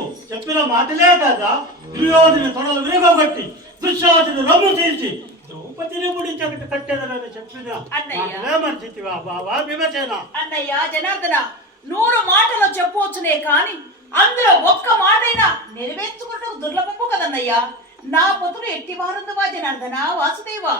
నీవు చెప్పిన మాటలే కదా దుర్యోధన తొడలు విరగొట్టి దుశ్శాసన రమ్ము తీర్చి ద్రౌపదిని ముడించకటి కట్టేదనని చెప్పిన మాటలే మర్చితివా బావా భీమసేన? అన్నయ్య జనార్దన 100 మాటలు చెప్పవచ్చునే కాని అందులో ఒక్క మాటైనా నెరవేర్చుకుంటూ దుర్లభము కదన్నయ్య. నా పొతులు ఎట్టి వారుందువా జనార్దన వాసుదేవా?